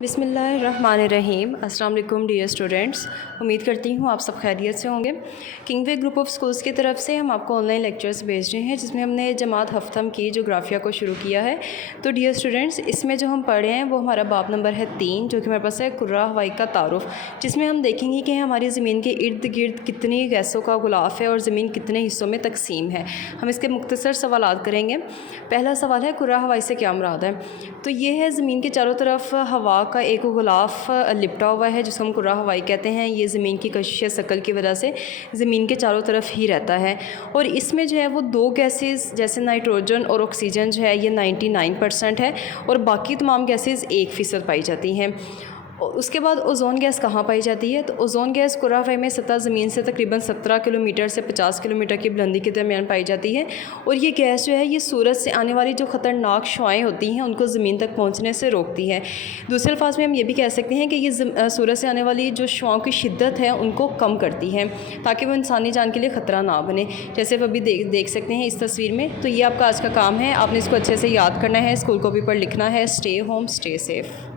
बिस्मिल्लाहिर्रहमानिर्रहीम। अस्सलाम वालेकुम डियर स्टूडेंट्स, उम्मीद करती हूँ आप सब खैरियत से होंगे। किंगवे ग्रुप ऑफ स्कूल्स की तरफ से हम आपको ऑनलाइन लेक्चर्स भेज रहे हैं जिसमें हमने जमात हफ्तम की जोग्राफिया को शुरू किया है। तो डियर स्टूडेंट्स, इसमें जो हम पढ़े हैं वो हमारा बाब नंबर है 3, जो कि हमारे पास है कुर्रा हवाई का तारुफ, जिसमें हम देखेंगे कि हमारी ज़मीन के इर्द गिर्द कितनी गैसों का गुलाफ है और ज़मीन कितने हिस्सों में तकसीम है। हम इसके मुख्तसर सवालात करेंगे। पहला सवाल है कुर्रा हवाई से क्या मुराद है। तो ये है ज़मीन के चारों तरफ हवा का एक गुलाफ लिपटा हुआ है जिसको हम कुर्रा हवाई कहते हैं। ये ज़मीन की कशिश शकल की वजह से ज़मीन के चारों तरफ ही रहता है और इसमें जो है वो दो गैसेस जैसे नाइट्रोजन और ऑक्सीजन जो है ये 99% है और बाकी तमाम गैसेस 1% पाई जाती हैं। उसके बाद ओज़ोन गैस कहाँ पाई जाती है। तो ओज़ोन गैस कुर्रा हवाई में सतह ज़मीन से तकरीबन 17 किलोमीटर से 50 किलोमीटर की बुलंदी के दरमियान पाई जाती है और ये गैस जो है ये सूरज से आने वाली जो ख़तरनाक शुआएँ होती हैं उनको ज़मीन तक पहुँचने से रोकती है। दूसरे अल्फाज में हम ये भी कह सकते हैं कि ये सूरज से आने वाली जो शुआओं की शिद्दत है उनको कम करती है ताकि वो इंसानी जान के लिए ख़तरा ना बने। जैसे आप अभी देख सकते हैं इस तस्वीर में। तो ये आपका आज का काम है, आपने इसको अच्छे से याद करना है, स्कूल कॉपी पर लिखना है। Stay home, stay safe.